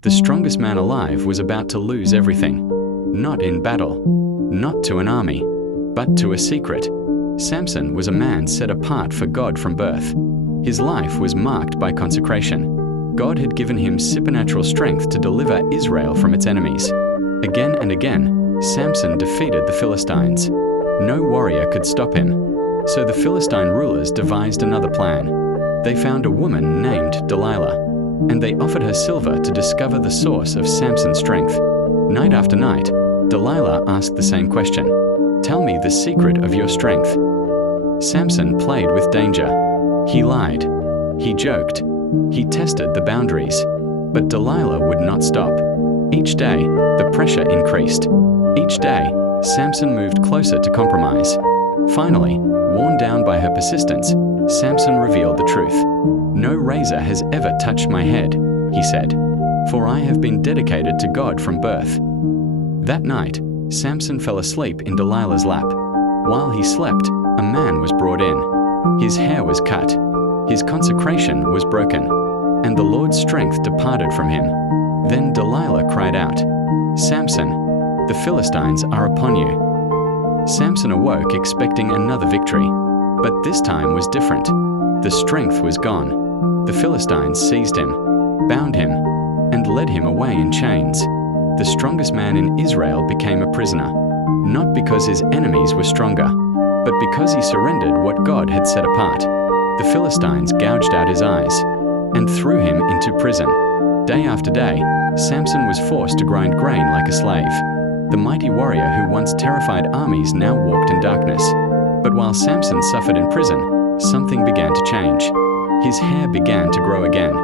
The strongest man alive was about to lose everything. Not in battle, not to an army, but to a secret. Samson was a man set apart for God from birth. His life was marked by consecration. God had given him supernatural strength to deliver Israel from its enemies. Again and again, Samson defeated the Philistines. No warrior could stop him. So the Philistine rulers devised another plan. They found a woman named Delilah, and they offered her silver to discover the source of Samson's strength. Night after night, Delilah asked the same question. "Tell me the secret of your strength." Samson played with danger. He lied. He joked. He tested the boundaries. But Delilah would not stop. Each day, the pressure increased. Each day, Samson moved closer to compromise. Finally, worn down by her persistence, Samson revealed the truth. "No razor has ever touched my head," he said, "for I have been dedicated to God from birth." That night, Samson fell asleep in Delilah's lap. While he slept, a man was brought in. His hair was cut. His consecration was broken, and the Lord's strength departed from him. Then Delilah cried out, "Samson, the Philistines are upon you." Samson awoke expecting another victory, but this time was different. The strength was gone. The Philistines seized him, bound him, and led him away in chains. The strongest man in Israel became a prisoner, not because his enemies were stronger, but because he surrendered what God had set apart. The Philistines gouged out his eyes and threw him into prison. Day after day, Samson was forced to grind grain like a slave. The mighty warrior who once terrified armies now walked in darkness. But while Samson suffered in prison, something began to change. His hair began to grow again.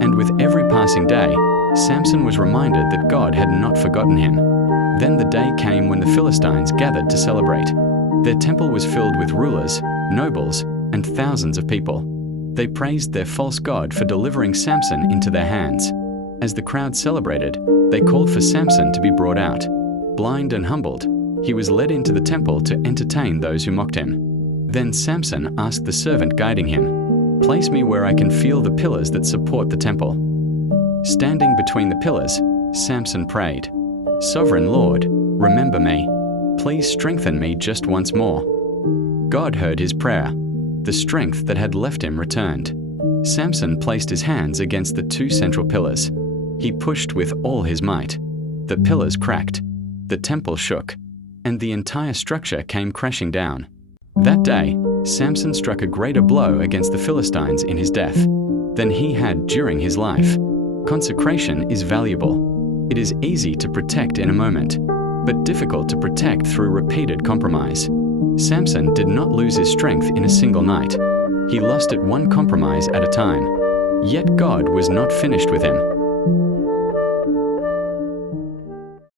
And with every passing day, Samson was reminded that God had not forgotten him. Then the day came when the Philistines gathered to celebrate. Their temple was filled with rulers, nobles, and thousands of people. They praised their false god for delivering Samson into their hands. As the crowd celebrated, they called for Samson to be brought out. Blind and humbled, he was led into the temple to entertain those who mocked him. Then Samson asked the servant guiding him, "Place me where I can feel the pillars that support the temple." Standing between the pillars, Samson prayed, "Sovereign Lord, remember me. Please strengthen me just once more." God heard his prayer. The strength that had left him returned. Samson placed his hands against the two central pillars. He pushed with all his might. The pillars cracked, the temple shook, and the entire structure came crashing down. That day, Samson struck a greater blow against the Philistines in his death than he had during his life. Consecration is valuable. It is easy to protect in a moment, but difficult to protect through repeated compromise. Samson did not lose his strength in a single night. He lost it one compromise at a time. Yet God was not finished with him.